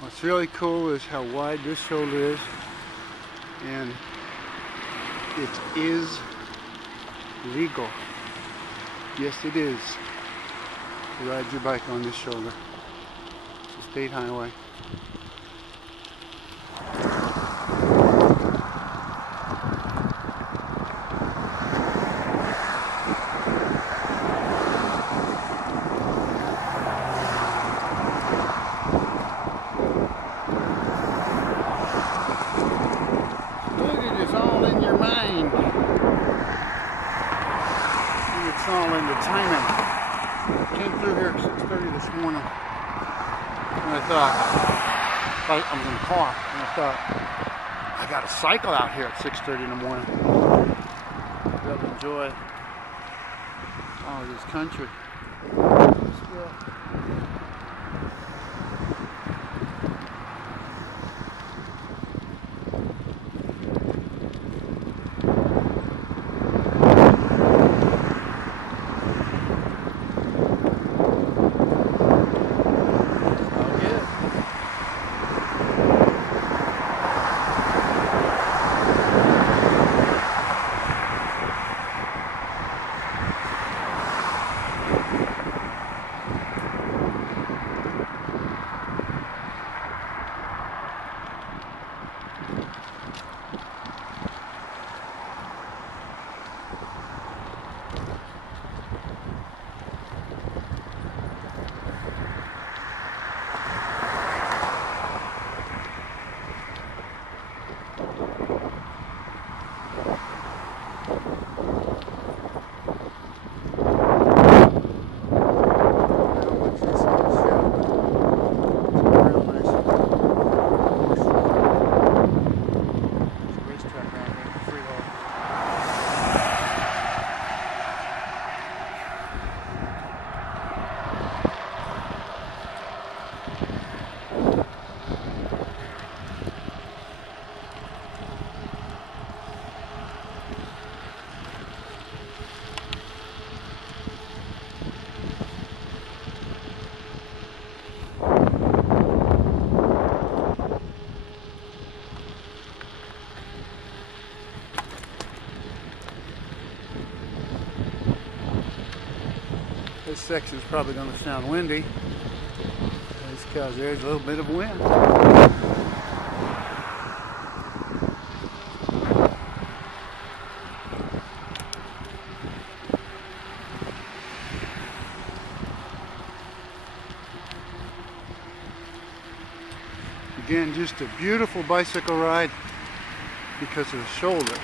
What's really cool is how wide this shoulder is, and it is legal. Yes, it is to ride your bike on this shoulder. It's a state highway. It's all in the timing. Came through here at 6:30 this morning, and I thought, I was in the car, and I thought, I got to cycle out here at 6:30 in the morning. I'll enjoy all this country. This section is probably going to sound windy. That's because there's a little bit of wind. Again, just a beautiful bicycle ride because of the shoulder.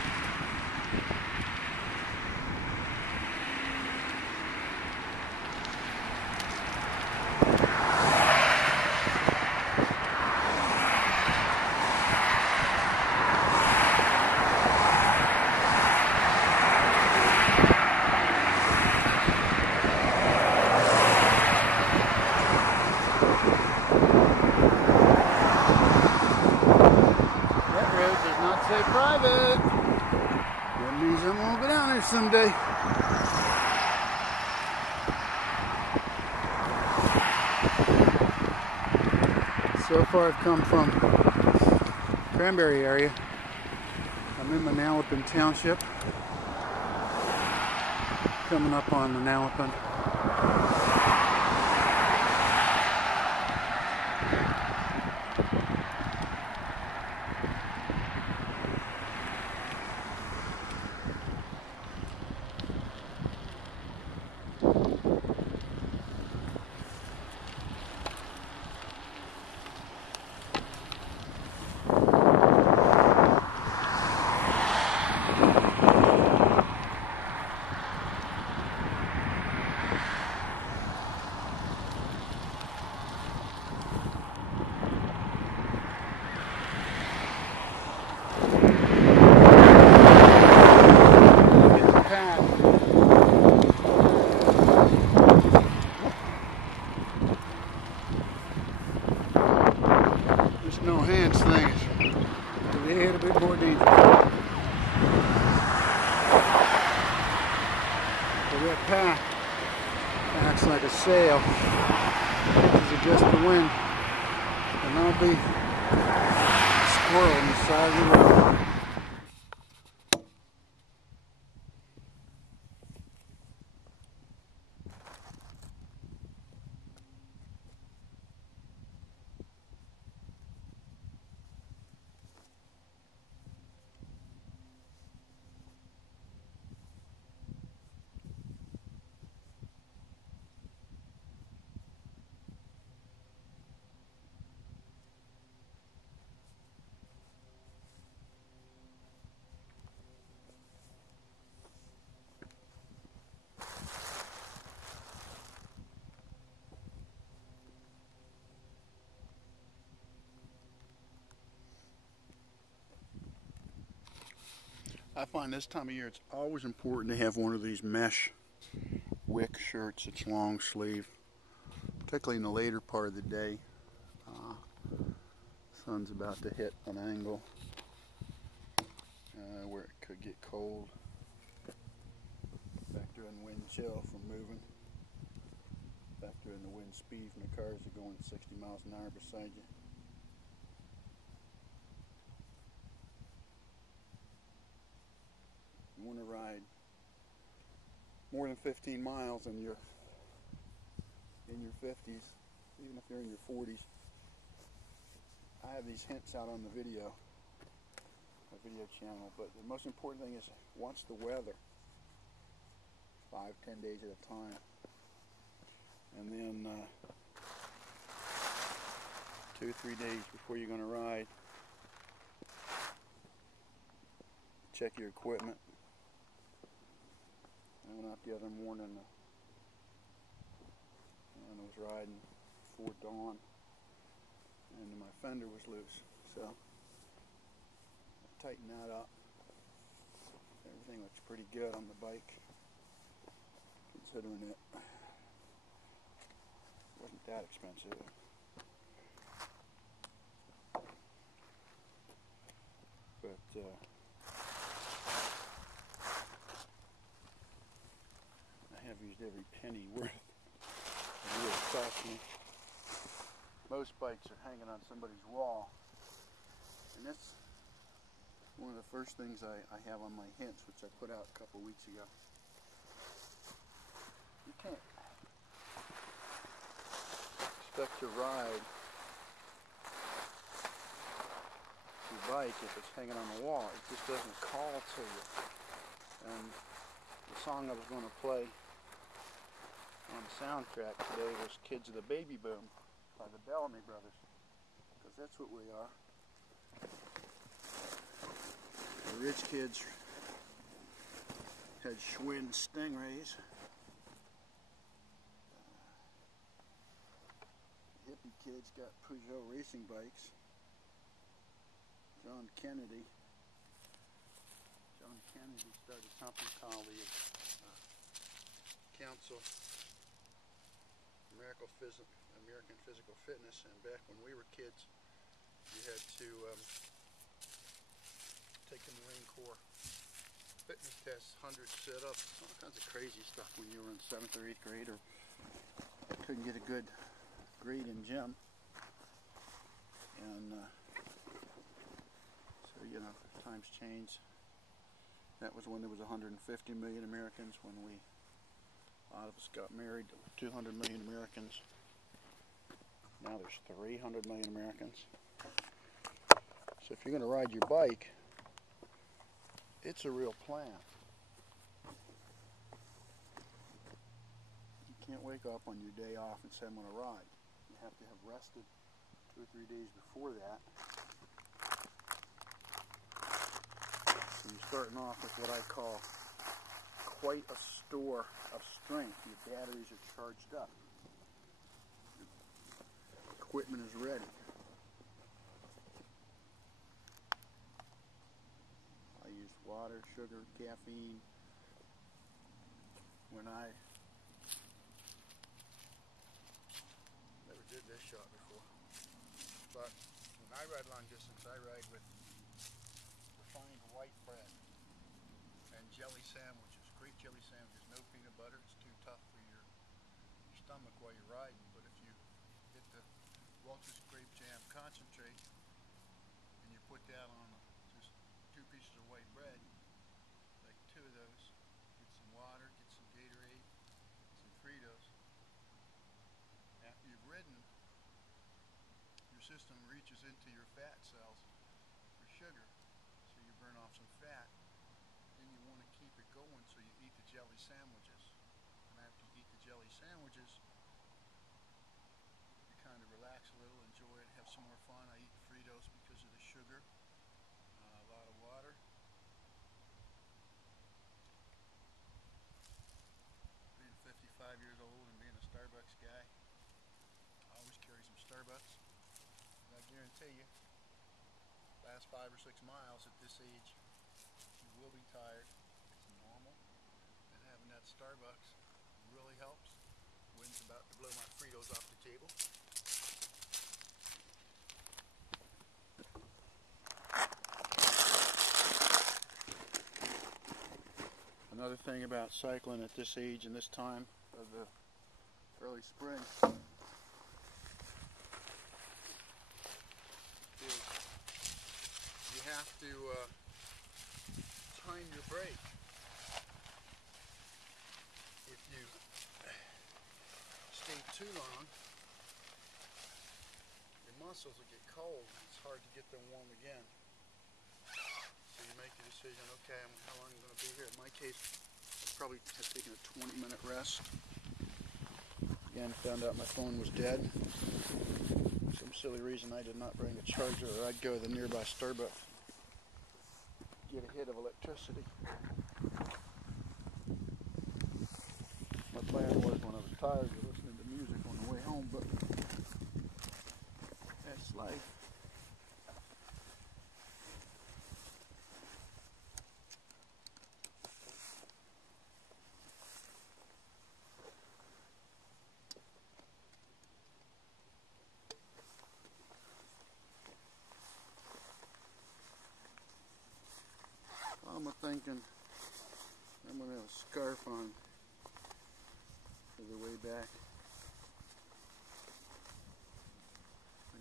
Say private. That means I'm gonna go down there someday. So far I've come from Cranbury area. I'm in Manalapan Township. Coming up on Manalapan. No hands things. They had a bit more dangerous. So that path acts like a sail. This is just the wind. And there'll be a squirrel on the side of the road. I find this time of year it's always important to have one of these mesh wick shirts. It's long sleeve, particularly in the later part of the day. Sun's about to hit an angle where it could get cold. Factor in wind chill from moving. Factor in the wind speed from the cars that are going 60 miles an hour beside you. You want to ride more than 15 miles and you're in your 50s, even if you're in your 40s. I have these hints out on the video, my video channel, but the most important thing is watch the weather 5-10 days at a time, and then 2-3 days before you're going to ride, check your equipment. I went out the other morning and I was riding before dawn, and my fender was loose, so I tightened that up. Everything looks pretty good on the bike, considering it wasn't that expensive. But I have used every penny worth it really cost me. Most bikes are hanging on somebody's wall, and that's one of the first things I have on my hints, which I put out a couple weeks ago. You can't expect to ride your bike if it's hanging on the wall. It just doesn't call to you. And the song I was going to play on the soundtrack today was Kids of the Baby Boom by the Bellamy Brothers, because that's what we are. The rich kids had Schwinn Stingrays. Hippie kids got Peugeot racing bikes. John Kennedy started something called the Council American Physical Fitness, and back when we were kids, you had to take the Marine Corps fitness tests, 100 sit-ups, all kinds of crazy stuff when you were in 7th or 8th grade, or couldn't get a good grade in gym. And so, you know, times change. That was when there was 150 million Americans. When a lot of us got married, there were 200 million Americans. Now there's 300 million Americans. So if you're going to ride your bike, it's a real plan. You can't wake up on your day off and say, I'm going to ride. You have to have rested 2 or 3 days before that. So you're starting off with what I call quite a store of strength. Your batteries are charged up. Your equipment is ready. I use water, sugar, caffeine. When I never did this shot before, but when I ride long distance, I ride with refined white bread and jelly sandwiches. Great jelly sandwiches, no peanut butter. It's too tough for your stomach while you're riding. But if you get the Welch's grape jam put that on just 2 pieces of white bread, like 2 of those. Get some water, get some Gatorade, some Fritos. After you've ridden, your system reaches into your fat cells for sugar, so you burn off some fat. Then you want to keep it going, so you eat the jelly sandwiches. And after you eat the jelly sandwiches, you kind of relax a little, enjoy it, have some more fun. I eat Fritos because of the sugar, a lot of water. Being 55 years old and being a Starbucks guy, I always carry some Starbucks. And I guarantee you, last 5 or 6 miles at this age, you will be tired. It's normal. And having that Starbucks really helps. Wind's about to blow my Fritos off the table. Another thing about cycling at this age and this time of the early spring is you have to time your brake. If you stay too long, your muscles will get cold. It's hard to get them warm again. So you make the decision, okay, how long I'm going to be here. In my case, I probably have taken a 20-minute rest. Again, found out my phone was dead. For some silly reason, I did not bring a charger, or I'd go to the nearby Starbucks, get a hit of electricity. My plan was when I was tired to listening to music on the way home, but that's life. I'm thinking I'm going to have a scarf on for the way back.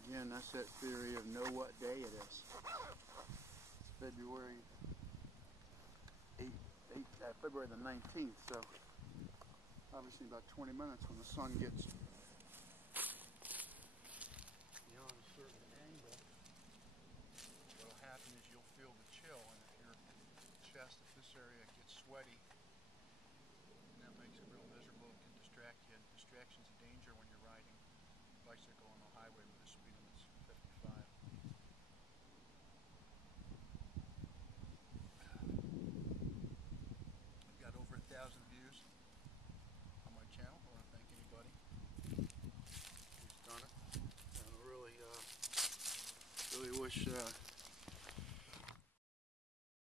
Again, that's that theory of know what day it is. It's February February the 19th, so obviously about 20 minutes when the sun gets beyond a certain angle, what will happen is you'll feel the chill, and if your chest, if this area gets sweaty, and that makes it real miserable, it can distract you, and distraction's a danger when you're riding a bicycle on the highway where the speed limit's 55. I've got over 1,000 views on my channel. I want to thank anybody who's done it, and I really wish